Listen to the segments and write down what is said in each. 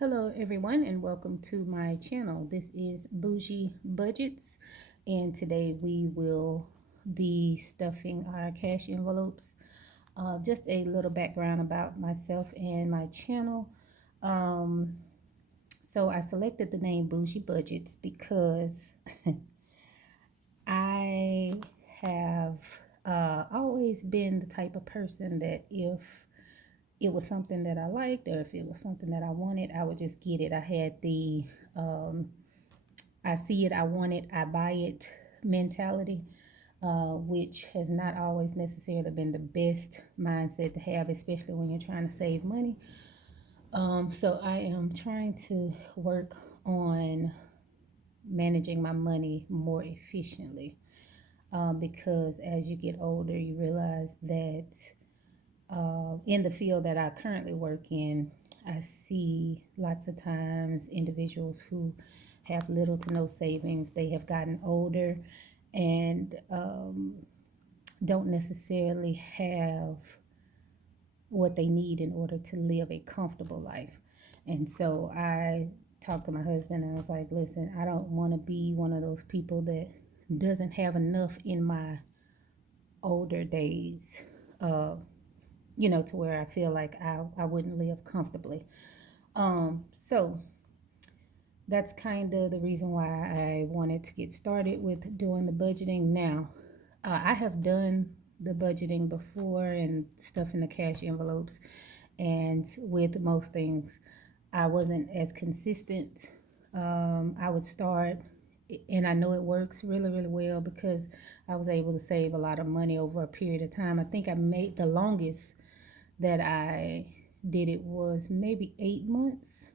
Hello, everyone, and welcome to my channel. This is Bougie Budgets, and today we will be stuffing our cash envelopes. Just a little background about myself and my channel. Um, so, I selected the name Bougie Budgets because I have always been the type of person that if it was something that I liked or if it was something that I wanted, I would just get it. I had the um, I see it, I want it, I buy it mentality, which has not always necessarily been the best mindset to have, especially when you're trying to save money. So I am trying to work on managing my money more efficiently because as you get older, you realize that in the field that I currently work in, I see lots of times individuals who have little to no savings. They have gotten older and don't necessarily have what they need in order to live a comfortable life. And so I talked to my husband and I was like, listen, I don't want to be one of those people that doesn't have enough in my older days. Uh, to where I feel like I wouldn't live comfortably. So that's kind of the reason why I wanted to get started with doing the budgeting. Now, I have done the budgeting before and stuff in the cash envelopes, and with most things, I wasn't as consistent. I would start, and I know it works really, really well because I was able to save a lot of money over a period of time. I think I made the longest that I did it was maybe 8 months.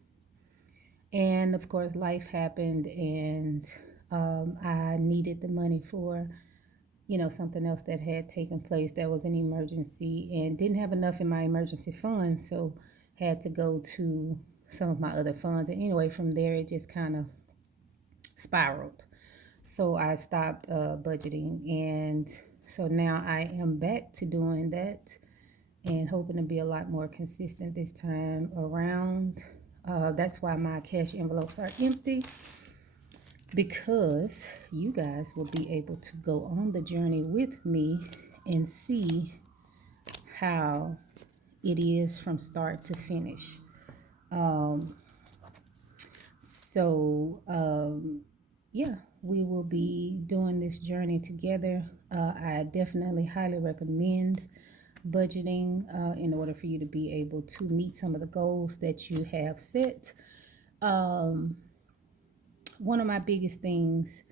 And of course, life happened, and I needed the money for, something else that had taken place that was an emergency and didn't have enough in my emergency fund. So, had to go to some of my other funds. And anyway, from there, it just kind of spiraled. So, I stopped budgeting. And so now I am back to doing that and hoping to be a lot more consistent this time around. That's why my cash envelopes are empty because you guys will be able to go on the journey with me and see how it is from start to finish. Um, so, yeah, we will be doing this journey together. I definitely highly recommend budgeting in order for you to be able to meet some of the goals that you have set. Um, One of my biggest things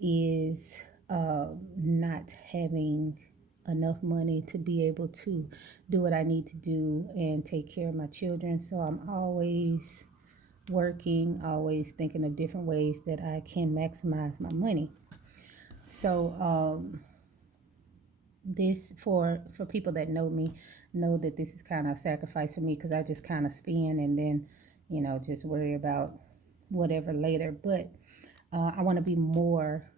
is not having enough money to be able to do what I need to do and take care of my children. So I'm always working, always thinking of different ways that I can maximize my money. So this for people that know me know that this is kind of a sacrifice for me because I just kind of spend and then just worry about whatever later. But I want to be more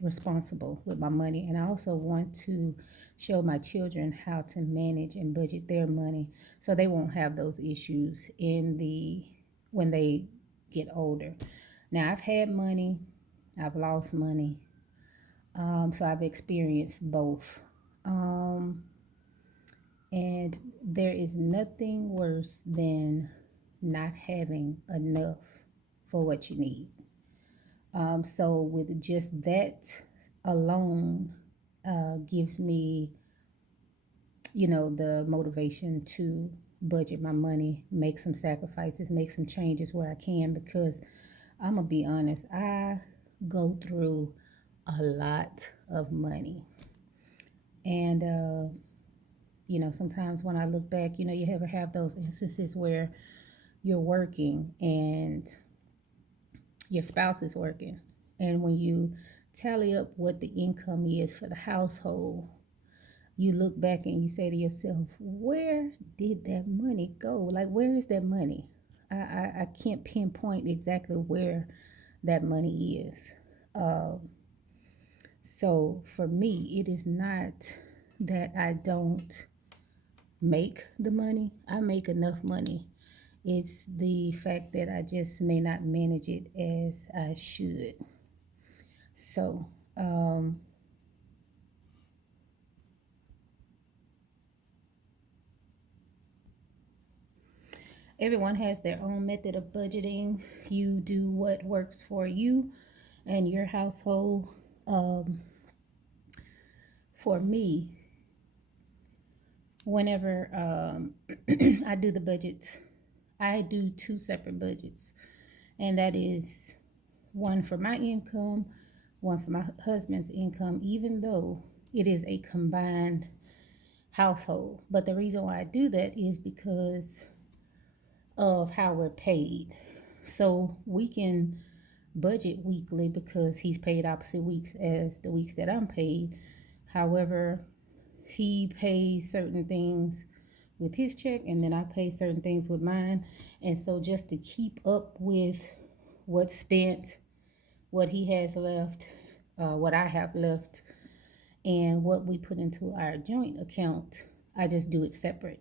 responsible with my money, and I also want to show my children how to manage and budget their money so they won't have those issues in the when they get older. Now I've had money, I've lost money, so I've experienced both. Um, and there is nothing worse than not having enough for what you need. So with just that alone, gives me, the motivation to budget my money, make some sacrifices, make some changes where I can because I'm gonna be honest, I go through a lot of money. And sometimes when I look back, you ever have those instances where you're working and your spouse is working. And when you tally up what the income is for the household, you look back and you say to yourself, where did that money go? Like, where is that money? I can't pinpoint exactly where that money is. So for me, it is not that I don't make the money. I make enough money It's the fact that I just may not manage it as I should. So, everyone has their own method of budgeting. You do what works for you and your household. Um, for me, whenever I do the budgets, I do two separate budgets, and that is one for my income, one for my husband's income, even though it is a combined household. But the reason why I do that is because of how we're paid. So we can budget weekly because he's paid opposite weeks as the weeks that I'm paid. However, he pays certain things with his check and then I pay certain things with mine. And so just to keep up with what's spent, what he has left, what I have left, and what we put into our joint account, I just do it separate.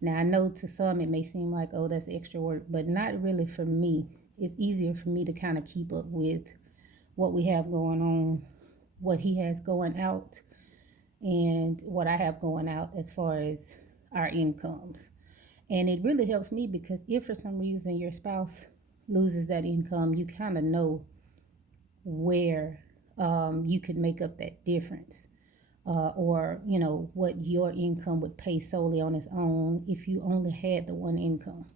Now, I know to some it may seem like, oh, that's extra work, but not really for me. It's easier for me to kind of keep up with what we have going on, what he has going out, and what I have going out as far as our incomes. And it really helps me because if for some reason your spouse loses that income, you kind of know where you could make up that difference. Or what your income would pay solely on its own if you only had the one income.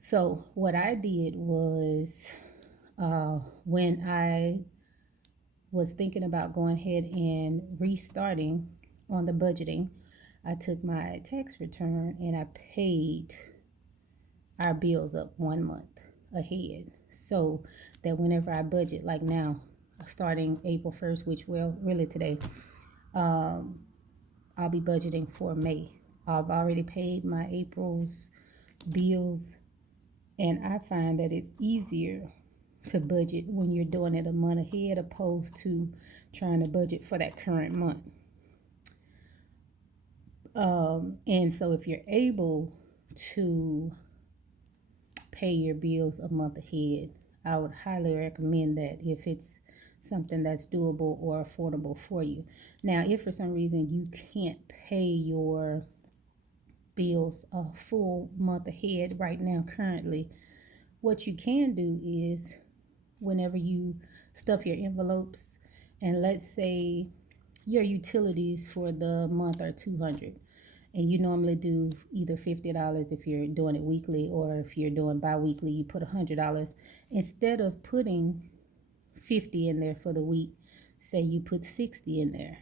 So what I did was when I was thinking about going ahead and restarting on the budgeting, I took my tax return and I paid our bills up 1 month ahead, so that whenever I budget, like now, starting April 1st, which will really today, I'll be budgeting for May. I've already paid my April's bills, and I find that it's easier to budget when you're doing it a month ahead opposed to trying to budget for that current month. And so if you're able to pay your bills a month ahead, I would highly recommend that if it's something that's doable or affordable for you. Now, if for some reason you can't pay your bills a full month ahead right now currently, what you can do is whenever you stuff your envelopes, and let's say your utilities for the month are $200, and you normally do either $50 if you're doing it weekly, or if you're doing bi-weekly you put $100. Instead of putting 50 in there for the week, say you put 60 in there.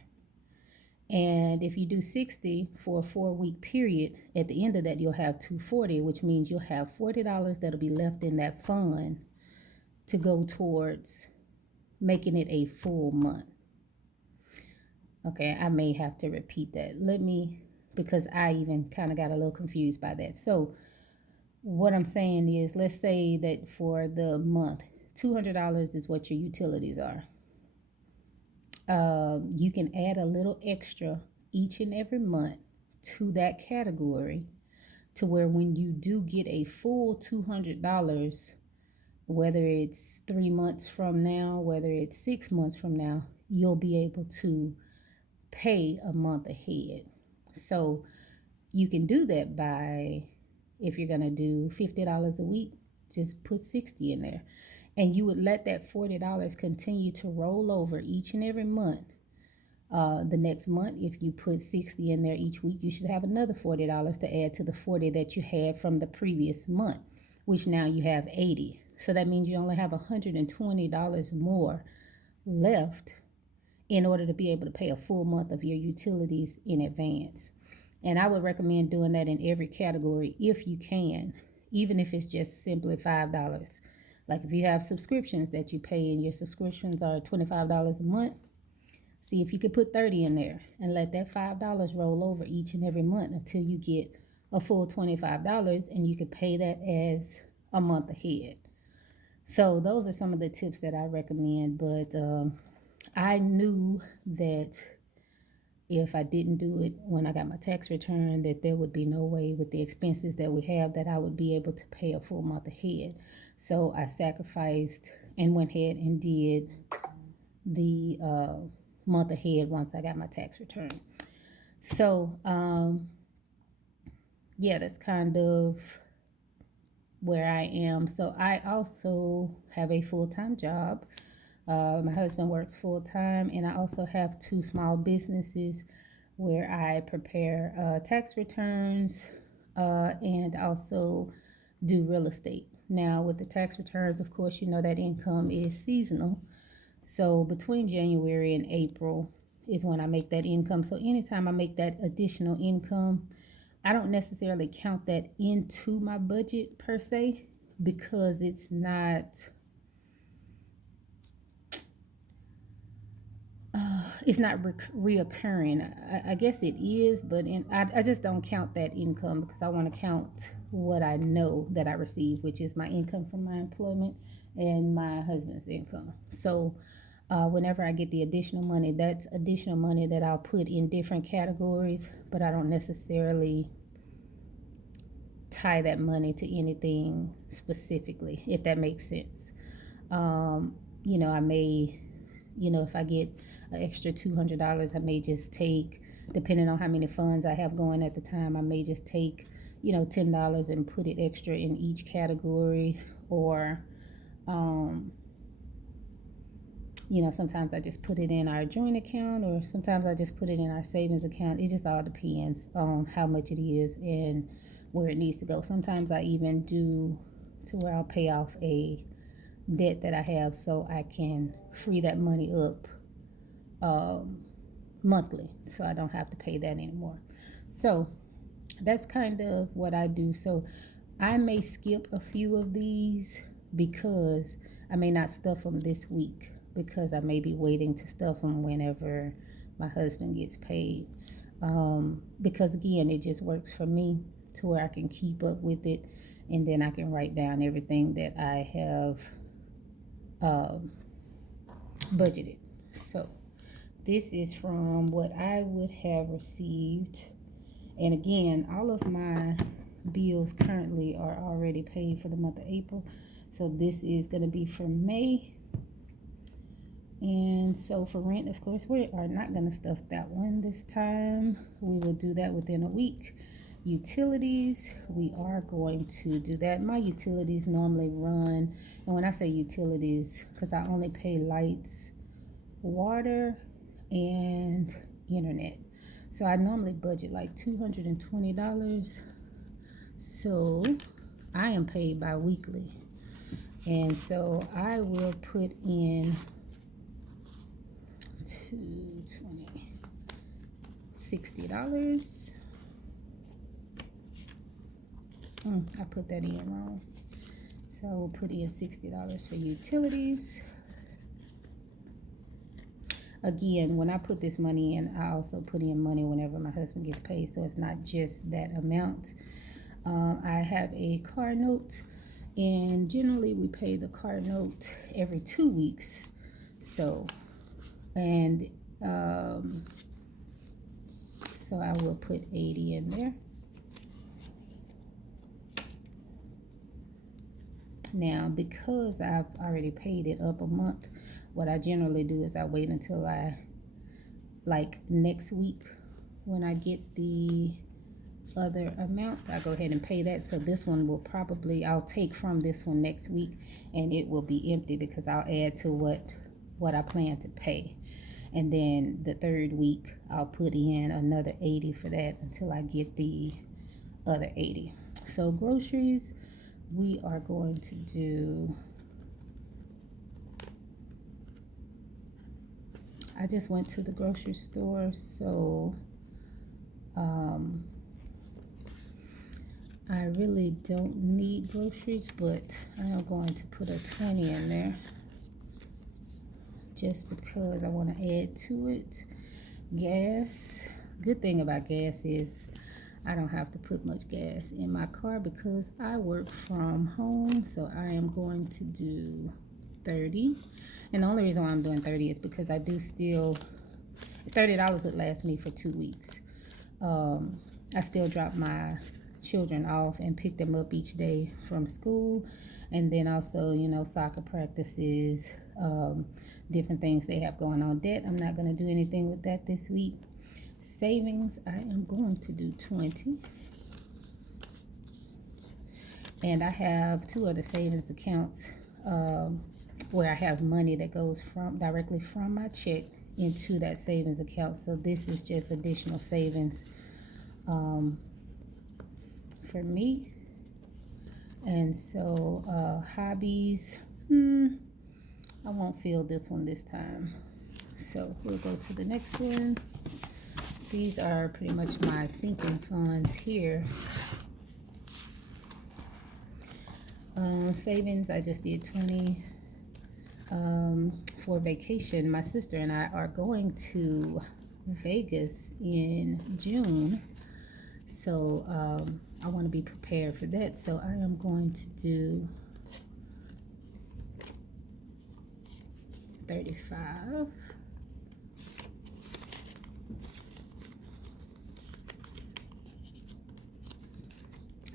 And if you do 60 for a 4-week period, at the end of that, you'll have 240, which means you'll have $40 that'll be left in that fund to go towards making it a full month. Okay, I may have to repeat that. Because I even kind of got a little confused by that. So what I'm saying is, let's say that for the month, $200 is what your utilities are. You can add a little extra each and every month to that category, to where when you do get a full $200, whether it's 3 months from now, whether it's 6 months from now, you'll be able to pay a month ahead. So you can do that by, if you're going to do $50 a week, just put 60 in there. And you would let that $40 continue to roll over each and every month. The next month, if you put 60 in there each week, you should have another $40 to add to the 40 that you had from the previous month, which now you have 80. So that means you only have $120 more left in order to be able to pay a full month of your utilities in advance. And I would recommend doing that in every category if you can, even if it's just simply $5. Like if you have subscriptions that you pay and your subscriptions are $25 a month, see if you could put 30 in there and let that $5 roll over each and every month until you get a full $25, and you could pay that as a month ahead. So those are some of the tips that I recommend. But I knew that if I didn't do it when I got my tax return, that there would be no way with the expenses that we have that I would be able to pay a full month ahead. So I sacrificed and went ahead and did the month ahead once I got my tax return. So yeah, that's kind of where I am. So I also have a full-time job. My husband works full-time, and I also have two small businesses where I prepare tax returns and also do real estate. Now, with the tax returns, of course, you know that income is seasonal. So between January and April is when I make that income. So anytime I make that additional income, I don't necessarily count that into my budget per se because it's not reoccurring. I guess it is, but I just don't count that income because I want to count what I know that I receive, which is my income from my employment and my husband's income. So whenever I get the additional money, that's additional money that I'll put in different categories, but I don't necessarily tie that money to anything specifically, if that makes sense. I may, if I get an extra $200, I may just take, depending on how many funds I have going at the time, I may just take, $10 and put it extra in each category. Or, sometimes I just put it in our joint account, or sometimes I just put it in our savings account. It just all depends on how much it is and where it needs to go. Sometimes I even do to where I'll pay off a debt that I have so I can free that money up monthly so I don't have to pay that anymore. So that's kind of what I do. So I may skip a few of these because I may not stuff them this week because I may be waiting to stuff them whenever my husband gets paid. Because again, it just works for me to where I can keep up with it, and then I can write down everything that I have budgeted. So this is from what I would have received. And again, all of my bills currently are already paid for the month of April. So this is going to be for May. And so for rent, of course, we are not going to stuff that one this time. We will do that within a week. Utilities, we are going to do that. My utilities normally run, and when I say utilities, because I only pay lights, water, and internet. So I normally budget like $220. So I am paid bi-weekly. And so I will put in 220, $60. I put that in wrong. So I will put in $60 for utilities. Again, when I put this money in, I also put in money whenever my husband gets paid, so it's not just that amount. I have a car note, and generally we pay the car note every 2 weeks. So, and so I will put 80 in there. Now, because I've already paid it up a month, what I generally do is I wait until like next week when I get the other amount, I go ahead and pay that. So this one will probably, I'll take from this one next week, and it will be empty because I'll add to what I plan to pay. And then the third week, I'll put in another 80 for that until I get the other 80. So groceries, we are going to do, I just went to the grocery store, so I really don't need groceries, but I am going to put a 20 in there just because I want to add to it. Gas, good thing about gas is I don't have to put much gas in my car because I work from home, so I am going to do 30. And the only reason why I'm doing 30 is because I do still, $30 would last me for 2 weeks. I still drop my children off and pick them up each day from school, and then also, you know, soccer practices, different things they have going on. Debt, I'm not going to do anything with that this week. Savings, I am going to do 20. And I have 2 other savings accounts where I have money that goes from directly from my check into that savings account. So this is just additional savings for me. And so hobbies, I won't fill this one this time. So we'll go to the next one. These are pretty much my sinking funds here. Savings, I just did 20. For vacation, my sister and I are going to Vegas in June. So I want to be prepared for that. So I am going to do 35.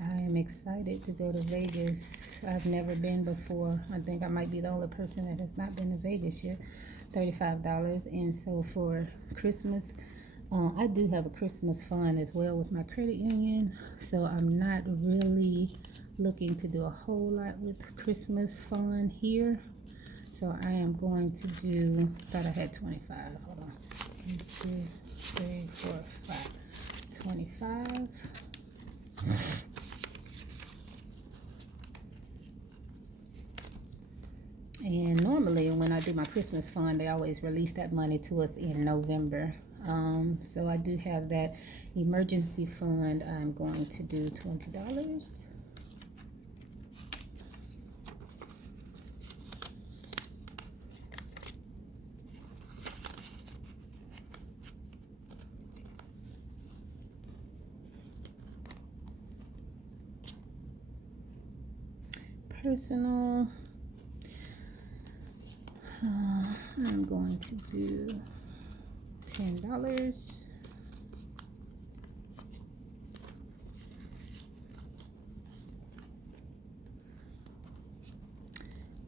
I am excited to go to Vegas. I've never been before. I think I might be the only person that has not been to Vegas yet. $35. And so for Christmas, I do have a Christmas fund as well with my credit union. So I'm not really looking to do a whole lot with Christmas fund here. So I am going to do, thought I had 25. Hold on. 1, 2, 3, 4, 5. 25. And normally when I do my Christmas fund, they always release that money to us in November. So I do have that emergency fund. I'm going to do $20. Personal. I'm going to do $10.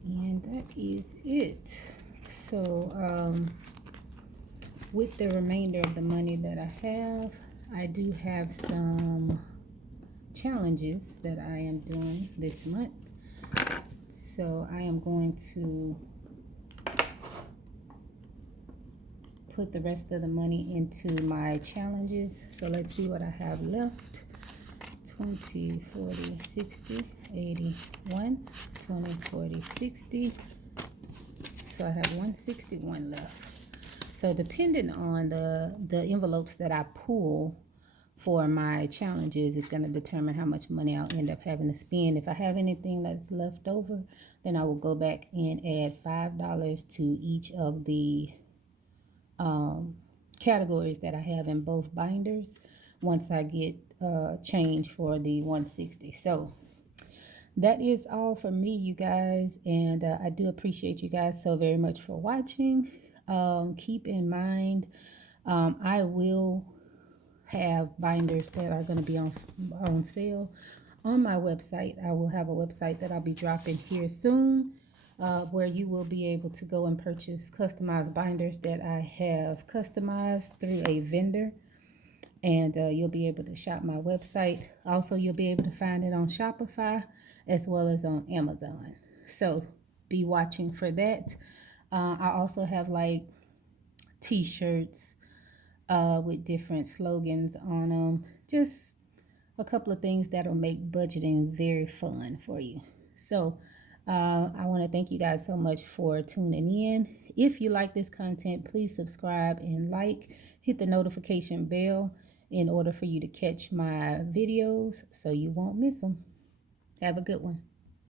And that is it. So with the remainder of the money that I have, I do have some challenges that I am doing this month. So I am going to put the rest of the money into my challenges. So let's see what I have left. 20, 40, 60, 81, 20, 40, 60. So I have 161 left. So depending on the envelopes that I pull for my challenges, is going to determine how much money I'll end up having to spend. If I have anything that's left over, then I will go back and add $5 to each of the categories that I have in both binders once I get change for the 160. So that is all for me, you guys, and I do appreciate you guys so very much for watching. Keep in mind, I will have binders that are going to be on sale on my website. I will have a website that I'll be dropping here soon, where you will be able to go and purchase customized binders that I have customized through a vendor, and you'll be able to shop my website. Also, you'll be able to find it on Shopify as well as on Amazon. So be watching for that. I also have like t-shirts with different slogans on them. Just a couple of things that'll make budgeting very fun for you. So I want to thank you guys so much for tuning in. If you like this content, please subscribe and like. Hit the notification bell in order for you to catch my videos so you won't miss them. Have a good one.